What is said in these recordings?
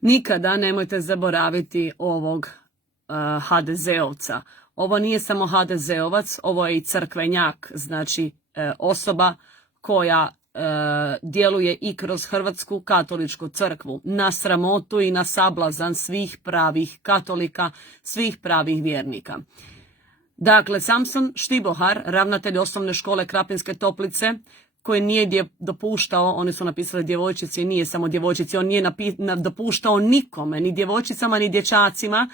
Nikada nemojte zaboraviti ovog HDZ-ovca. Ovo nije samo HDZ-ovac, ovo je i crkvenjak, znači osoba koja djeluje i kroz Hrvatsku katoličku crkvu na sramotu i na sablazan svih pravih katolika, svih pravih vjernika. Dakle, Samson Štibohar, ravnatelj osnovne škole Krapinske Toplice, koji nije dopuštao, oni su napisali djevojčici, nije samo djevojčici, on nije dopuštao nikome, ni djevojčicama, ni dječacima,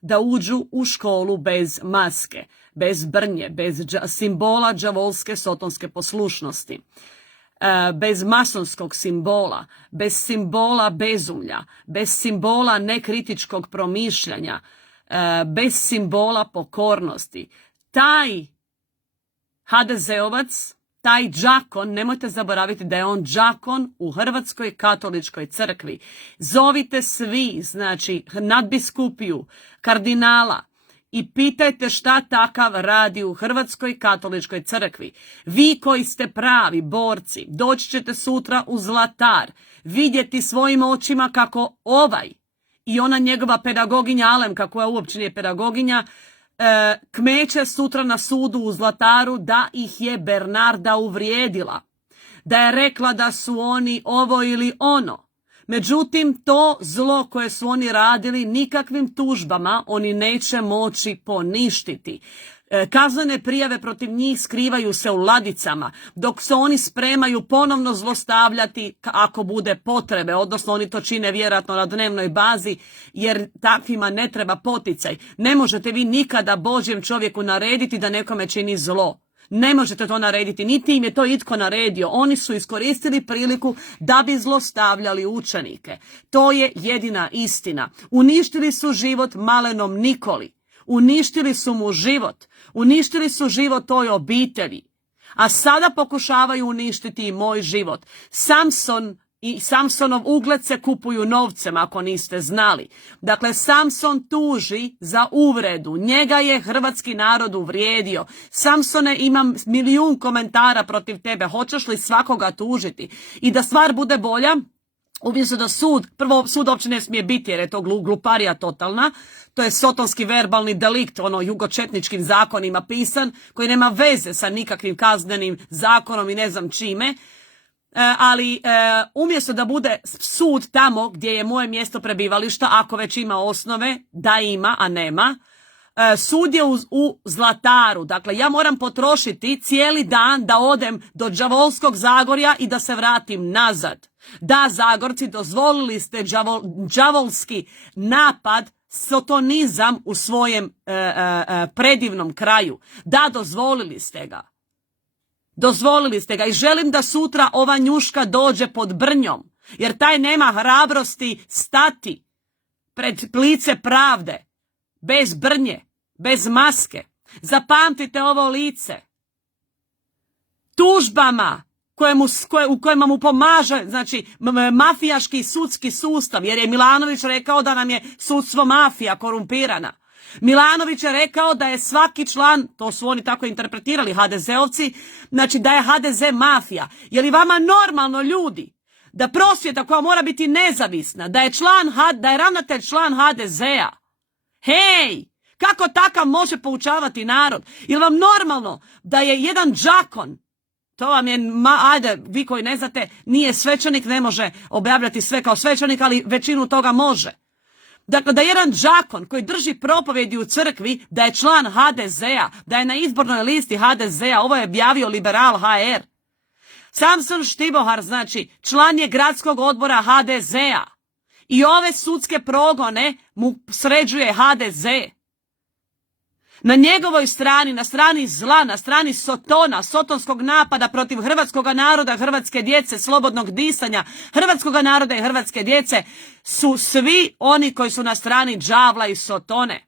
da uđu u školu bez maske, bez brnje, bez simbola đavolske sotonske poslušnosti, bez masonskog simbola, bez simbola bezumlja, bez simbola nekritičkog promišljanja, bez simbola pokornosti. Taj HDZ-ovac, taj đakon, nemojte zaboraviti da je on đakon u Hrvatskoj katoličkoj crkvi. Zovite svi, znači nadbiskupiju, kardinala i pitajte šta takav radi u Hrvatskoj katoličkoj crkvi. Vi koji ste pravi borci, doći ćete sutra u Zlatar, vidjeti svojim očima kako ovaj i ona njegova pedagoginja Alemka, koja uopće nije pedagoginja, kmeće sutra na sudu u Zlataru da ih je Bernarda uvrijedila, da je rekla da su oni ovo ili ono. Međutim, to zlo koje su oni radili nikakvim tužbama oni neće moći poništiti. Kaznene prijave protiv njih skrivaju se u ladicama, dok se oni spremaju ponovno zlostavljati ako bude potrebe, odnosno oni to čine vjerojatno na dnevnoj bazi, jer takvima ne treba poticaj. Ne možete vi nikada Božjem čovjeku narediti da nekome čini zlo. Ne možete to narediti, niti im je to itko naredio. Oni su iskoristili priliku da bi zlostavljali učenike. To je jedina istina. Uništili su život malenom Nikoli. Uništili su mu život. Uništili su život toj obitelji. A sada pokušavaju uništiti i moj život. Samson i Samsonov ugled se kupuju novcem, ako niste znali. Dakle, Samson tuži za uvredu. Njega je hrvatski narod uvrijedio. Samsone, imam milijun komentara protiv tebe. Hoćeš li svakoga tužiti? I da stvar bude bolja, umjesto da prvo sud uopće ne smije biti jer je to gluparija totalna, to je sotonski verbalni delikt, ono jugočetničkim zakonima pisan, koji nema veze sa nikakvim kaznenim zakonom i ne znam čime, ali umjesto da bude sud tamo gdje je moje mjesto prebivališta, ako već ima osnove, da ima, a nema, sud je u Zlataru. Dakle, ja moram potrošiti cijeli dan da odem do đavolskog Zagorja i da se vratim nazad. Da, Zagorci, dozvolili ste đavolski napad, sotonizam u svojem predivnom kraju. Da, dozvolili ste ga. Dozvolili ste ga i želim da sutra ova njuška dođe pod brnjom, jer taj nema hrabrosti stati pred lice pravde, bez brnje, bez maske. Zapamtite ovo lice. Tužbama u kojima mu pomaže, znači, mafijaški sudski sustav, jer je Milanović rekao da nam je sudstvo mafija korumpirana. Milanović je rekao da je svaki član, to su oni tako interpretirali HDZ-ovci, znači da je HDZ mafija. Je li vama normalno, ljudi, da prosvjeta koja mora biti nezavisna, da je ravnatelj član HDZ-a? Hej, kako takav može poučavati narod? Je li vam normalno da je jedan đakon, to vam je, ajde, vi koji ne znate, nije svećenik, ne može objavljati sve kao svećenik, ali većinu toga može. Dakle, da jedan đakon koji drži propovjedi u crkvi, da je član HDZ-a, da je na izbornoj listi HDZ-a, ovo je objavio Liberal HR. Samson Štibohar, znači, član je gradskog odbora HDZ-a. I ove sudske progone mu sređuje HDZ. Na njegovoj strani, na strani zla, na strani Sotona, sotonskog napada protiv hrvatskog naroda, hrvatske djece, slobodnog disanja, hrvatskog naroda i hrvatske djece, su svi oni koji su na strani đavla i Sotone.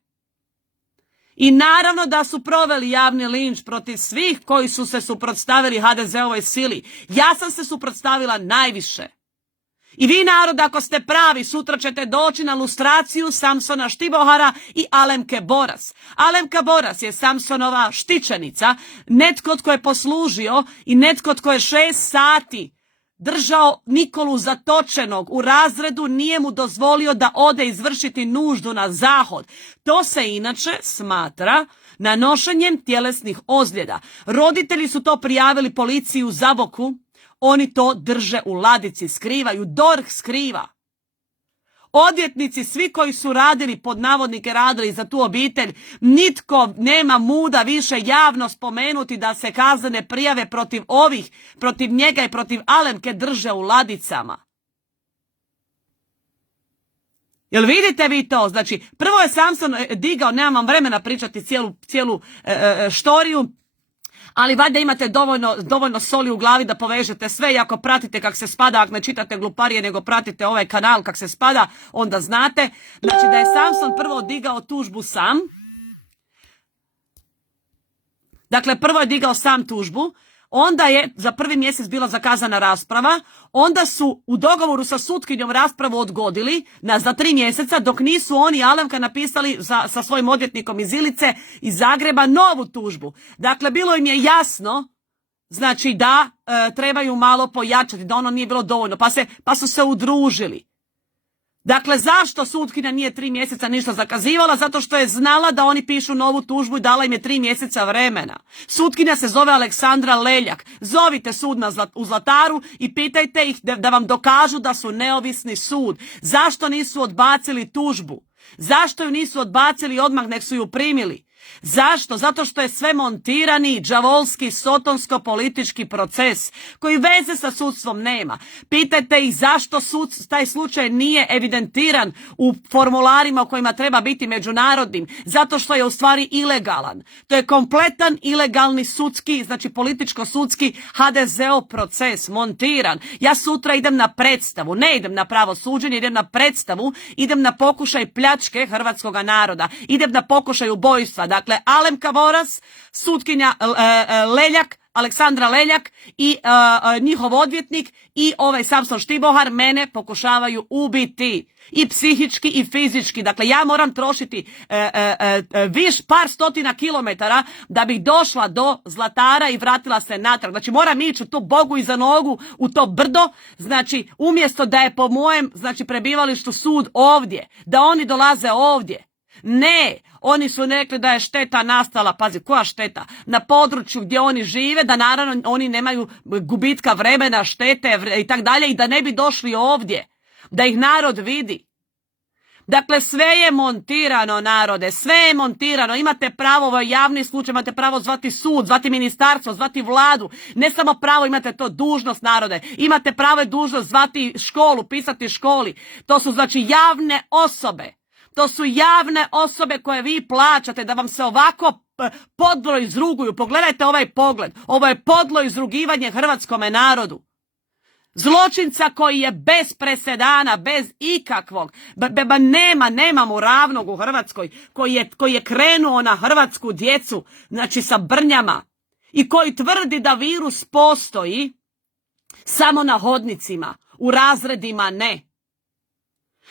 I naravno da su proveli javni linč protiv svih koji su se suprotstavili HDZ-ovoj sili. Ja sam se suprotstavila najviše. I vi, narod, ako ste pravi, sutra ćete doći na lustraciju Samsona Štibohara i Alemke Boras. Alemka Boras je Samsonova štićenica, netko tko je poslužio i netko tko je 6 sati držao Nikolu zatočenog u razredu, nije mu dozvolio da ode izvršiti nuždu na zahod. To se inače smatra nanošenjem tjelesnih ozljeda. Roditelji su to prijavili policiji u Zaboku, oni to drže u ladici, skrivaju, DORH skriva. Odvjetnici, svi koji su radili, pod navodnike radili za tu obitelj, nitko nema muda više javno spomenuti da se kaznene prijave protiv njega i protiv Alemke drže u ladicama. Jel vidite vi to? Znači, prvo je Samson digao, nemam vam vremena pričati cijelu štoriju, ali valjda imate dovoljno soli u glavi da povežete sve i ako pratite kak se spada, ako ne čitate gluparije nego pratite ovaj kanal kak se spada, onda znate. Znači da je Samson prvo digao tužbu sam. Dakle, prvo je digao sam tužbu, onda je za 1. mjesec bila zakazana rasprava, onda su u dogovoru sa sutkinjom raspravu odgodili za 3 mjeseca, dok nisu oni Alemka napisali sa svojim odvjetnikom iz Ilice iz Zagreba novu tužbu. Dakle, bilo im je jasno, znači da trebaju malo pojačati, da ono nije bilo dovoljno, pa su se udružili. Dakle, zašto sutkinja nije 3 mjeseca ništa zakazivala? Zato što je znala da oni pišu novu tužbu i dala im je 3 mjeseca vremena. Sutkinja se zove Aleksandra Leljak. Zovite sud u Zlataru i pitajte ih da vam dokažu da su neovisni sud. Zašto nisu odbacili tužbu? Zašto ju nisu odbacili odmah nek su ju primili? Zašto? Zato što je sve montirani, đavolski, sotonsko-politički proces koji veze sa sudstvom nema. Pitajte ih zašto taj slučaj nije evidentiran u formularima u kojima treba biti međunarodnim. Zato što je u stvari ilegalan. To je kompletan ilegalni sudski, znači političko-sudski HDZ-ov proces, montiran. Ja sutra idem na predstavu, ne idem na pravosuđenje, idem na predstavu, idem na pokušaj pljačke hrvatskoga naroda, idem na pokušaj ubojstva. Dakle, Alemka Voras, sutkinja Leljak, Aleksandra Leljak i njihov odvjetnik i ovaj Samson Štibohar mene pokušavaju ubiti. I psihički i fizički. Dakle, ja moram trošiti par stotina kilometara da bih došla do Zlatara i vratila se natrag. Znači, moram ići u to Bogu iza nogu, u to brdo. Znači, umjesto da je po mojem prebivalištu sud ovdje, da oni dolaze ovdje. Ne, oni su rekli da je šteta nastala, pazi, koja šteta? Na području gdje oni žive, da naravno oni nemaju gubitka vremena, štete i tak dalje i da ne bi došli ovdje, da ih narod vidi. Dakle, sve je montirano, narode, sve je montirano. Imate pravo, ovo je javni slučaj, imate pravo zvati sud, zvati ministarstvo, zvati vladu. Ne samo pravo, imate to dužnost, narode. Imate pravo i dužnost zvati školu, pisati školi. To su znači javne osobe. To su javne osobe koje vi plaćate da vam se ovako podlo izruguju. Pogledajte ovaj pogled. Ovo je podlo izrugivanje hrvatskome narodu. Zločinca koji je bez presedana, bez ikakvog, nema mu ravnog u Hrvatskoj, koji je krenuo na hrvatsku djecu, znači sa brnjama, i koji tvrdi da virus postoji samo na hodnicima, u razredima ne.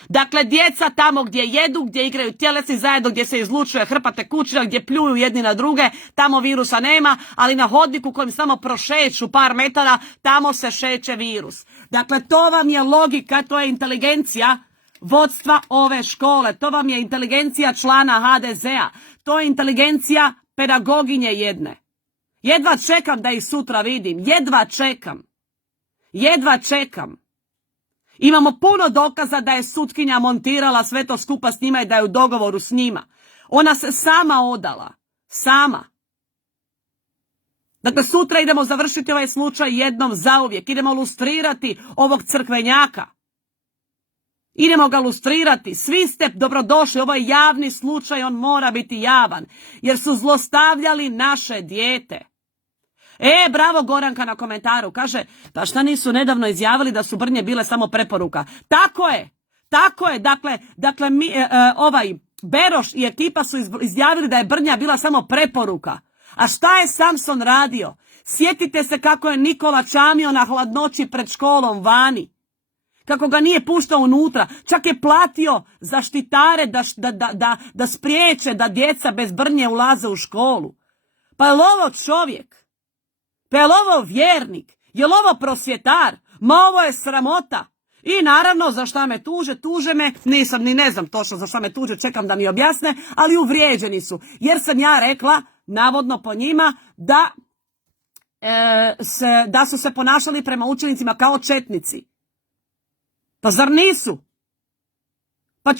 Dakle, djeca tamo gdje jedu, gdje igraju tjelesni zajedno, gdje se izlučuje hrpa tekućina, gdje pljuju jedni na druge, tamo virusa nema, ali na hodniku kojim samo prošeću par metara, tamo se šeće virus. Dakle, to vam je logika, to je inteligencija vodstva ove škole, to vam je inteligencija člana HDZ-a, to je inteligencija pedagoginje jedne. Jedva čekam da ih sutra vidim, jedva čekam. Imamo puno dokaza da je sutkinja montirala sve to skupa s njima i da je u dogovoru s njima. Ona se sama odala. Sama. Dakle, sutra idemo završiti ovaj slučaj jednom zauvijek. Idemo lustrirati ovog crkvenjaka. Idemo ga lustrirati. Svi ste dobrodošli. Ovo je javni slučaj. On mora biti javan. Jer su zlostavljali naše dijete. Bravo Goranka na komentaru, kaže, pa šta nisu nedavno izjavili da su brnje bile samo preporuka? Tako je, dakle ovaj Beroš i ekipa su izjavili da je brnja bila samo preporuka. A šta je Samson radio? Sjetite se kako je Nikola čamio na hladnoći pred školom vani. Kako ga nije puštao unutra. Čak je platio zaštitare da spriječe da djeca bez brnje ulaze u školu. Pa je li ovo čovjek? Pa je li ovo vjernik? Je li ovo prosvjetar? Ma ovo je sramota. I naravno, za šta me tuže me, nisam ni ne znam točno za šta me tuže, čekam da mi objasne, ali uvrijeđeni su. Jer sam ja rekla, navodno po njima, da su se ponašali prema učenicima kao četnici. Pa zar nisu? Pa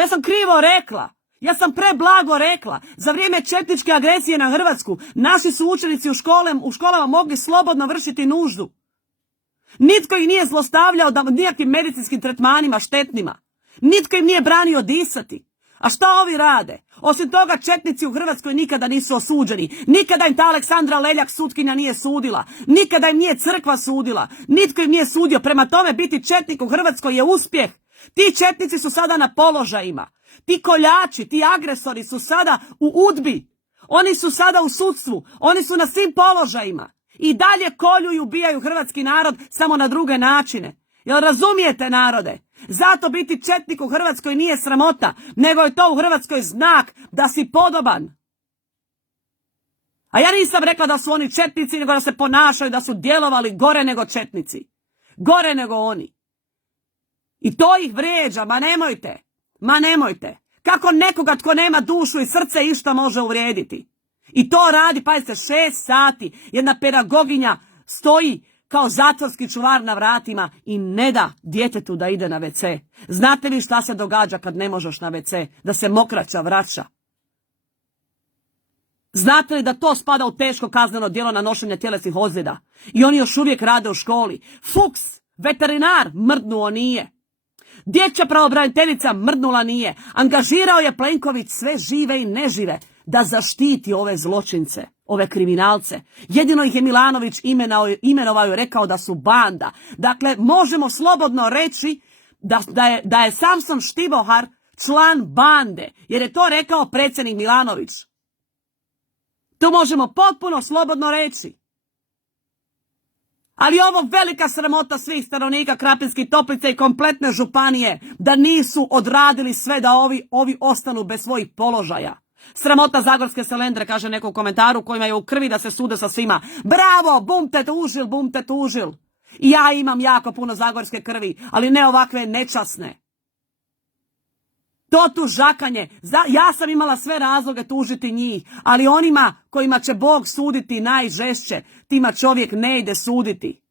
ja sam krivo rekla. Ja sam preblago rekla. Za vrijeme četničke agresije na Hrvatsku, naši su učenici u školama mogli slobodno vršiti nuždu. Nitko ih nije zlostavljao nijakvim medicinskim tretmanima štetnima. Nitko im nije branio disati. A šta ovi rade? Osim toga, četnici u Hrvatskoj nikada nisu osuđeni. Nikada im ta Aleksandra Leljak sutkinja nije sudila. Nikada im nije crkva sudila. Nitko im nije sudio. Prema tome, biti četnik u Hrvatskoj je uspjeh. Ti četnici su sada na položajima. Ti koljači, ti agresori su sada u UDBI. Oni su sada u sudstvu. Oni su na svim položajima. I dalje kolju i ubijaju hrvatski narod, samo na druge načine. Jel razumijete, narode? Zato biti četnik u Hrvatskoj nije sramota, nego je to u Hrvatskoj znak da si podoban. A ja nisam rekla da su oni četnici, nego da se ponašaju, da su djelovali gore nego četnici. Gore nego oni. I to ih vrijeđa, ma nemojte. Kako nekoga tko nema dušu i srce išta može uvrijediti? I to radi, pazite, 6 sati. Jedna pedagoginja stoji kao zatvorski čuvar na vratima i ne da djetetu da ide na WC. Znate li šta se događa kad ne možeš na WC? Da se mokraća vraća. Znate li da to spada u teško kazneno djelo nanošenja tjelesnih ozljeda? I oni još uvijek rade u školi. Fuchs, veterinar, mrdnuo nije. Dječja pravobraniteljica mrdnula nije. Angažirao je Plenković sve žive i nežive da zaštiti ove zločince, ove kriminalce. Jedino ih je Milanović imenovao i rekao da su banda. Dakle, možemo slobodno reći da je Samson Štibohar član bande, jer je to rekao predsjednik Milanović. To možemo potpuno slobodno reći. Ali ovo velika sramota svih stanovnika Krapinskih Toplica i kompletne županije, da nisu odradili sve da ovi ostanu bez svojih položaja. Sramota Zagorske Selendre, kaže neko u komentaru, kojima je u krvi da se sude sa svima. Bravo, bum te tužil. I ja imam jako puno zagorske krvi, ali ne ovakve nečasne. To tužakanje, ja sam imala sve razloge tužiti njih, ali onima kojima će Bog suditi najžešće, tima čovjek ne ide suditi.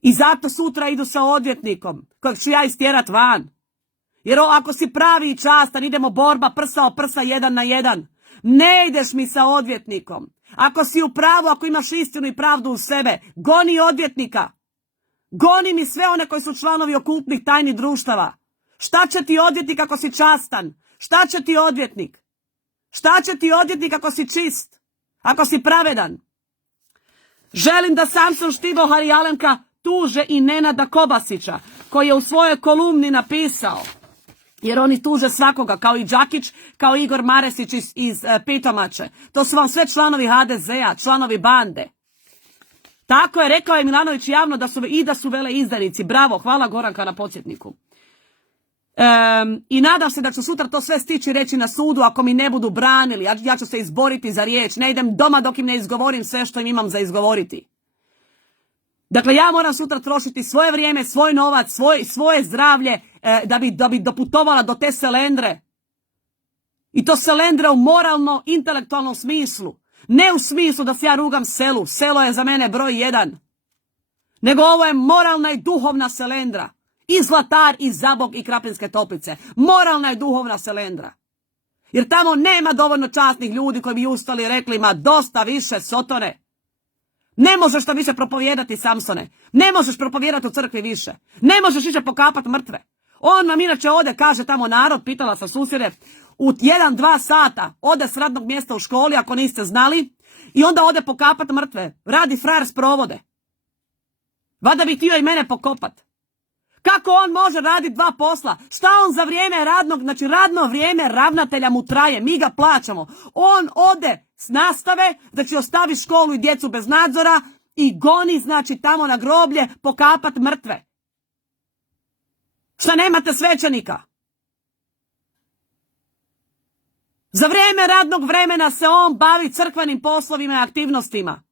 I zato sutra idu sa odvjetnikom, kojeg ću ja istjerat van. Jer ako si pravi i častan, idemo borba prsa o prsa 1 na 1. Ne ideš mi sa odvjetnikom. Ako si u pravu, ako imaš istinu i pravdu u sebe, goni odvjetnika. Goni mi sve one koji su članovi okultnih tajnih društava. Šta će ti odvjetnik ako si častan? Šta će ti odvjetnik? Šta će ti odvjetnik ako si čist? Ako si pravedan? Želim da Samson Štibohar i Alemka tuže i Nenada Kobasića, koji je u svojoj kolumni napisao, jer oni tuže svakoga, kao i Đakić, kao i Igor Maresić iz Pitomače. To su vam sve članovi HDZ-a, članovi bande. Tako je, rekao je Milanović javno da su veleizdajnici. Bravo, hvala Goranka na podsjetniku. I nadam se da ću sutra to sve stići reći na sudu ako mi ne budu branili. Ja ću se izboriti za riječ. Ne idem doma dok im ne izgovorim sve što im imam za izgovoriti. Dakle, ja moram sutra trošiti svoje vrijeme, svoj novac, svoje zdravlje da bi doputovala do te Selendre. I to Selendre u moralno, intelektualnom smislu. Ne u smislu da se ja rugam selu. Selo je za mene broj 1. Nego ovo je moralna i duhovna Selendra. I Zlatar, i Zabok, i Krapinske Toplice. Moralna i duhovna Selendra. Jer tamo nema dovoljno časnih ljudi koji bi ustali i rekli, ma dosta više sotone. Ne možeš to više propovijedati, Samsone. Ne možeš propovijedati u crkvi više. Ne možeš više pokapati mrtve. On nam inače ode, kaže tamo narod, pitala sam susjede, u 1-2 sata ode s radnog mjesta u školi, ako niste znali, i onda ode pokapati mrtve. Radi frajer s provode. Vada bi htio i mene pokopat. Kako on može raditi 2 posla? Šta on za vrijeme radno vrijeme ravnatelja mu traje, mi ga plaćamo. On ode s nastave, znači ostavi školu i djecu bez nadzora i goni, znači tamo na groblje pokapat mrtve. Šta nemate svećenika? Za vrijeme radnog vremena se on bavi crkvenim poslovima i aktivnostima.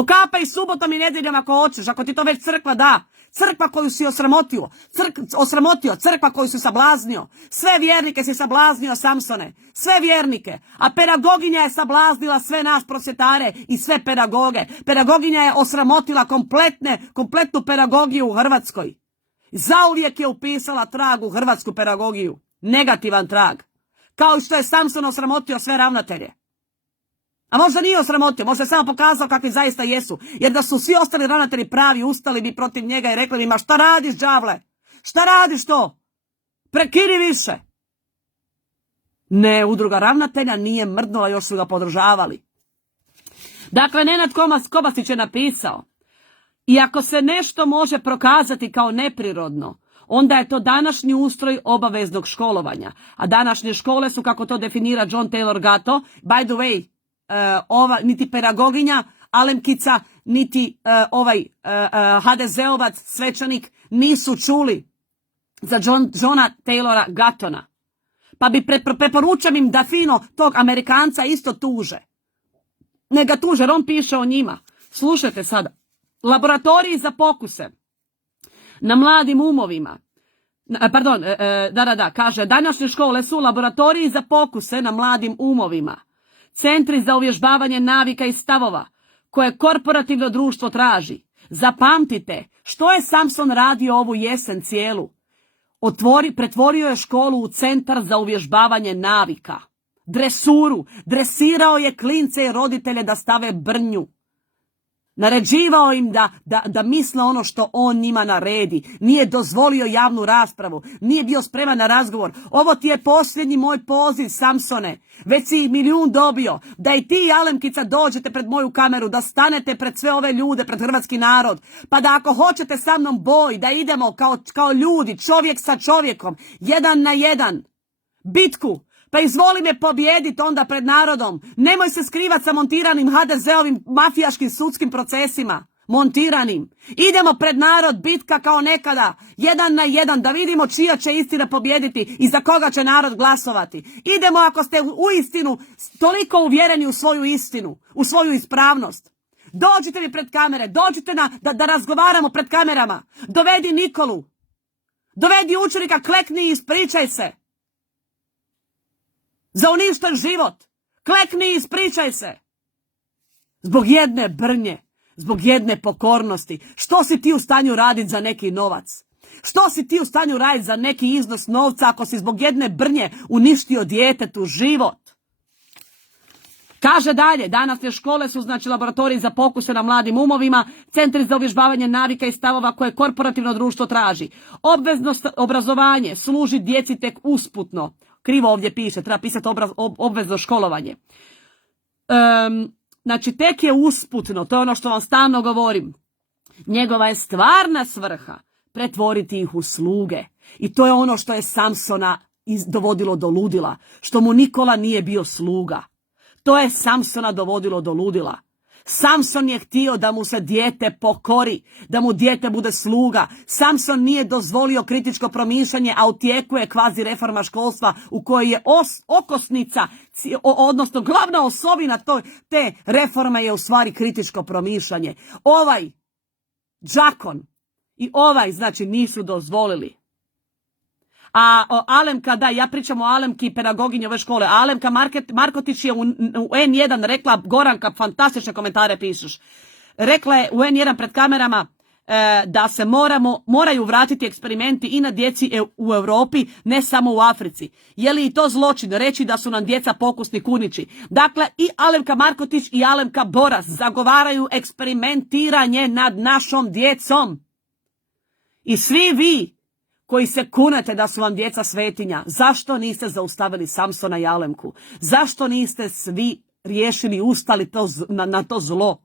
Pokapaj subotom i nedjeljom ako hoćeš, ako ti to već crkva da. Crkva koju si osramotio, crkva koju si sablaznio. Sve vjernike si sablaznio, Samsone. Sve vjernike. A pedagoginja je sablaznila sve nas prosvjetare i sve pedagoge. Pedagoginja je osramotila kompletnu pedagogiju u Hrvatskoj. Zauvijek je upisala trag u hrvatsku pedagogiju. Negativan trag. Kao što je Samson osramotio sve ravnatelje. A možda nije osramotio, možda je samo pokazao kakvi zaista jesu. Jer da su svi ostali ravnatelji pravi, ustali bi protiv njega i rekli bi, ma šta radiš, đavle? Šta radiš to? Prekini više. Ne, udruga ravnatelja nije mrdnula, još su ga podržavali. Dakle, Nenad Kobasić je napisao, i ako se nešto može prokazati kao neprirodno, onda je to današnji ustroj obaveznog školovanja. A današnje škole su, kako to definira John Taylor Gatto, by the way, niti pedagoginja, Alemkica, niti HDZ-ovac, svećanik, nisu čuli za Johna Taylora Gattona. Pa bi preporučam im da fino tog Amerikanca isto tuže. Ne ga tuže, jer on piše o njima. Slušajte sada. Laboratoriji za pokuse na mladim umovima. Kaže, današnje škole su laboratoriji za pokuse na mladim umovima. Centri za uvježbavanje navika i stavova koje korporativno društvo traži. Zapamtite, što je Samson radio ovu jesen cijelu? Pretvorio je školu u centar za uvježbavanje navika. Dresuru. Dresirao je klince i roditelje da stave brnju. Naređivao im da misle ono što on njima naredi. Nije dozvolio javnu raspravu. Nije bio spreman na razgovor. Ovo ti je posljednji moj poziv, Samsone. Već si 1 milijun dobio. Da i ti i Alemkica dođete pred moju kameru. Da stanete pred sve ove ljude, pred hrvatski narod. Pa da ako hoćete sa mnom boj, da idemo kao ljudi, čovjek sa čovjekom. 1 na 1. Bitku. Pa izvoli me pobijediti onda pred narodom. Nemoj se skrivati sa montiranim HDZ-ovim mafijaškim sudskim procesima. Montiranim. Idemo pred narod, bitka kao nekada. 1 na 1, da vidimo čija će istina pobijediti i za koga će narod glasovati. Idemo ako ste uistinu toliko uvjereni u svoju istinu, u svoju ispravnost. Dođite mi pred kamere, dođite da razgovaramo pred kamerama. Dovedi Nikolu. Dovedi učenika, klekni i ispričaj se. Za uništen život. Klekni i ispričaj se. Zbog jedne brnje. Zbog jedne pokornosti. Što si ti u stanju raditi za neki novac? Što si ti u stanju raditi za neki iznos novca ako si zbog jedne brnje uništio djetetu život? Kaže dalje, današnje škole su znači laboratoriji za pokuse na mladim umovima, centri za uvježbavanje navika i stavova koje korporativno društvo traži. Obvezno obrazovanje služi djeci tek usputno. Krivo ovdje piše, treba pisati obvezno školovanje. Znači, tek je usputno, to je ono što vam stalno govorim. Njegova je stvarna svrha pretvoriti ih u sluge. I to je ono što je Samsona dovodilo do ludila, što mu Nikola nije bio sluga. To je Samsona dovodilo do ludila. Samson je htio da mu se dijete pokori, da mu dijete bude sluga. Samson nije dozvolio kritičko promišljanje, a u tijeku je kvazi reforma školstva u kojoj je okosnica, odnosno glavna osobina te reforme je u stvari kritičko promišljanje. Ovaj đakon i ovaj znači nisu dozvolili. A Alemka, da, ja pričam o Alemki i pedagoginji ove škole. Alemka Markotić je u N1 rekla, Goranka, fantastične komentare pišeš. Rekla je u N1 pred kamerama da se moraju vratiti eksperimenti i na djeci u Europi, ne samo u Africi. Je li i to zločin reći da su nam djeca pokusni kunići? Dakle, i Alemka Markotić i Alemka Boras zagovaraju eksperimentiranje nad našom djecom. I svi vi koji se kunete da su vam djeca svetinja, zašto niste zaustavili Samsona i Alemku? Zašto niste svi riješili, ustali na to zlo?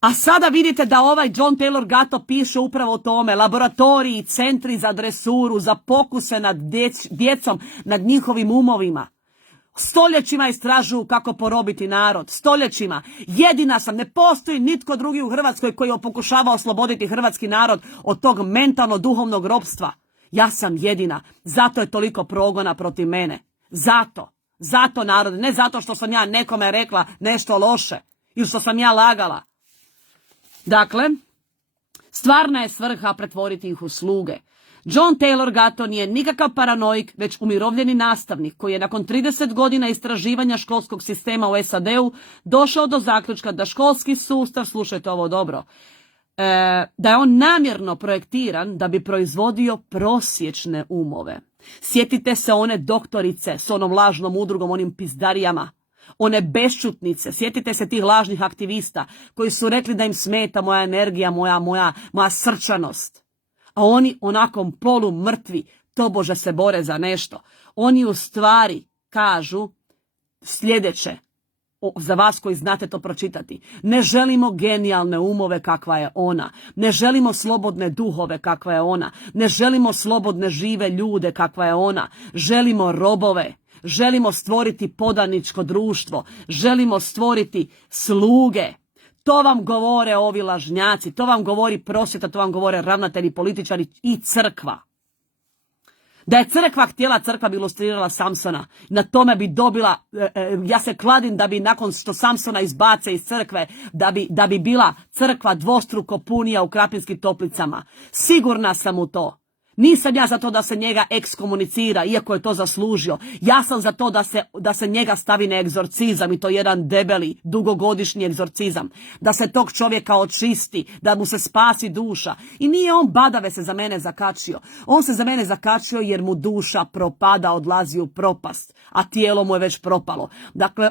A sada vidite da ovaj John Taylor Gatto piše upravo o tome. Laboratoriji, centri za dresuru, za pokuse nad djecom, nad njihovim umovima. Stoljećima istražuju kako porobiti narod. Stoljećima. Jedina sam, ne postoji nitko drugi u Hrvatskoj koji je pokušavao osloboditi hrvatski narod od tog mentalno-duhovnog ropstva. Ja sam jedina. Zato je toliko progona protiv mene. Zato narod. Ne zato što sam ja nekome rekla nešto loše. Ili što sam ja lagala? Dakle, stvarna je svrha pretvoriti ih u sluge. John Taylor Gatto nije nikakav paranoik, već umirovljeni nastavnik koji je nakon 30 godina istraživanja školskog sistema u SAD-u došao do zaključka da školski sustav, slušajte ovo dobro, da je on namjerno projektiran da bi proizvodio prosječne umove. Sjetite se one doktorice s onom lažnom udrugom, onim pizdarijama, one bešćutnice, sjetite se tih lažnih aktivista koji su rekli da im smeta moja energija, moja srčanost. A oni onako polumrtvi tobože se bore za nešto. Oni u stvari kažu sljedeće, za vas koji znate to pročitati. Ne želimo genijalne umove kakva je ona. Ne želimo slobodne duhove kakva je ona. Ne želimo slobodne žive ljude kakva je ona. Želimo robove. Želimo stvoriti podaničko društvo. Želimo stvoriti sluge. To vam govore ovi lažnjaci. To vam govori prosvjeta. To vam govore ravnatelji, političari i crkva. Da je crkva htjela, crkva bi ilustrirala Samsona. Na tome bi dobila, ja se kladim da bi nakon što Samsona izbace iz crkve, da bi bila crkva dvostruko punija u Krapinskim Toplicama. Sigurna sam u to. Nisam ja za to da se njega ekskomunicira, iako je to zaslužio. Ja sam za to da se njega stavi na egzorcizam, i to jedan debeli, dugogodišnji egzorcizam. Da se tog čovjeka očisti, da mu se spasi duša. I nije on badave se za mene zakačio. On se za mene zakačio jer mu duša propada, odlazi u propast, a tijelo mu je već propalo. Dakle,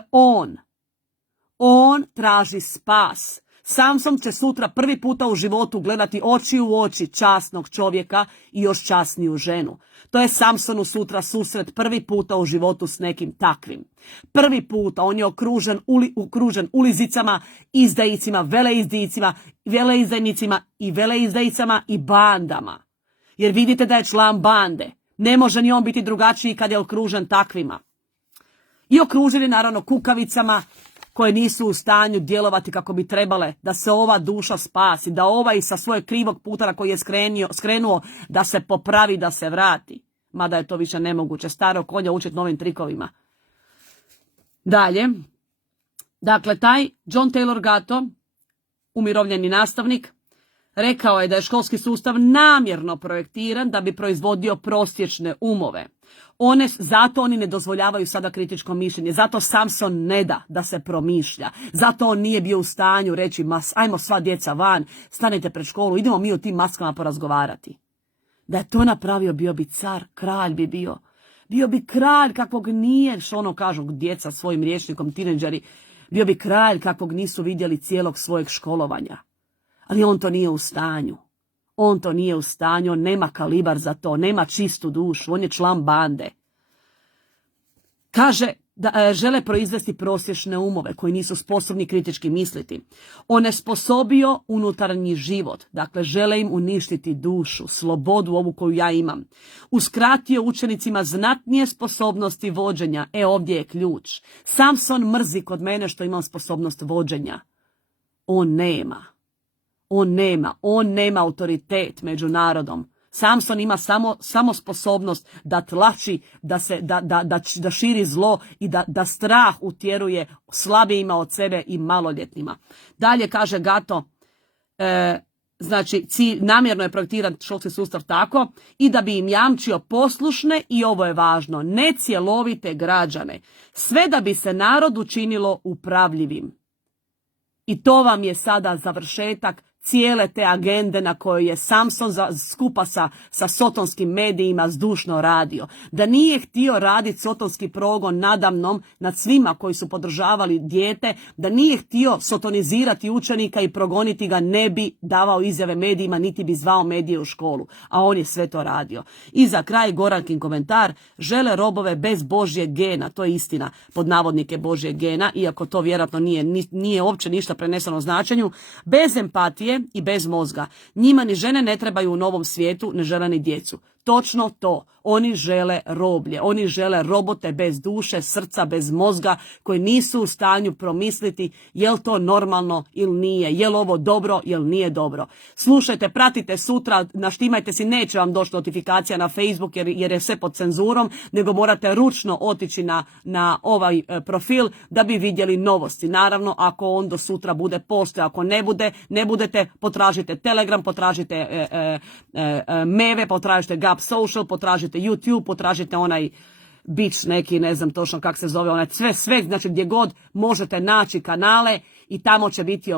on traži spas. Samson će sutra prvi puta u životu gledati oči u oči časnog čovjeka i još časniju ženu. To je Samsonu sutra susret prvi puta u životu s nekim takvim. Prvi puta on je okružen ulizicama, izdajicima, veleizdajnicima i veleizdajicama i bandama. Jer vidite da je član bande. Ne može ni on biti drugačiji kad je okružen takvima. I okružen je naravno kukavicama koje nisu u stanju djelovati kako bi trebale, da se ova duša spasi, da ovaj sa svojeg krivog puta na koji je skrenuo, da se popravi, da se vrati. Mada je to više nemoguće, starog konja učiti novim trikovima. Dalje, dakle, taj John Taylor Gatto, umirovljeni nastavnik, rekao je da je školski sustav namjerno projektiran da bi proizvodio prosječne umove. Zato oni ne dozvoljavaju sada kritičko mišljenje, zato Samson ne da se promišlja, zato on nije bio u stanju reći ajmo sva djeca van, stanite pred školu, idemo mi o tim maskama porazgovarati. Da je to napravio, bio bi car, kralj bi bio. Bio bi kralj kakvog nije, što ono kažu djeca svojim rječnikom, tineđeri, bio bi kralj kakvog nisu vidjeli cijelog svojeg školovanja. Ali on to nije u stanju. On to nije u stanju, on nema kalibar za to, nema čistu dušu, on je član bande. Kaže da žele proizvesti prosječne umove koji nisu sposobni kritički misliti. Onesposobio unutarnji život, dakle žele im uništiti dušu, slobodu ovu koju ja imam. Uskratio učenicima znatnije sposobnosti vođenja, ovdje je ključ. Samson mrzi kod mene što imam sposobnost vođenja. On nema autoritet među narodom. Samson ima samo sposobnost da tlači, da širi zlo i da strah utjeruje slabijima od sebe i maloljetnima. Dalje kaže Gatto, znači namjerno je projektiran školski sustav tako i da bi im jamčio poslušne, i ovo je važno, necjelovite građane, sve da bi se narod učinilo upravljivim. I to vam je sada završetak cijele te agende na kojoj je Samson skupa sa sotonskim medijima zdušno radio. Da nije htio raditi sotonski progon nadamnom nad svima koji su podržavali dijete, da nije htio sotonizirati učenika i progoniti ga, ne bi davao izjave medijima, niti bi zvao medije u školu. A on je sve to radio. I za kraj Gorankin komentar, žele robove bez Božjeg gena, to je istina, pod navodnike Božjeg gena, iako to vjerojatno nije uopće ništa preneseno značenju, bez empatije i bez mozga. Njima ni žene ne trebaju u novom svijetu, ne žele ni djecu. točno to. Oni žele roblje, oni žele robote bez duše, srca, bez mozga, koji nisu u stanju promisliti je li to normalno ili nije, je li ovo dobro ili nije dobro. Slušajte, pratite sutra, naštimajte si, neće vam doći notifikacija na Facebook jer je sve pod cenzurom, nego morate ručno otići na ovaj profil da bi vidjeli novosti. Naravno, ako on do sutra bude postoje, ako ne budete, potražite Telegram, potražite Meve, potražite Gap Social, potražite YouTube, potražite onaj Beach neki, ne znam točno kako se zove, onaj sve, znači gdje god možete naći kanale i tamo će biti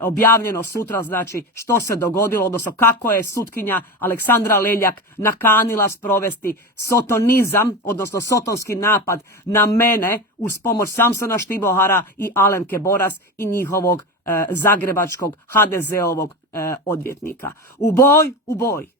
objavljeno sutra, znači što se dogodilo, odnosno kako je sutkinja Aleksandra Leljak nakanila sprovesti sotonizam, odnosno sotonski napad na mene uz pomoć Samsona Štibohara i Alemke Boras i njihovog zagrebačkog HDZ-ovog odvjetnika. U boj, u boj!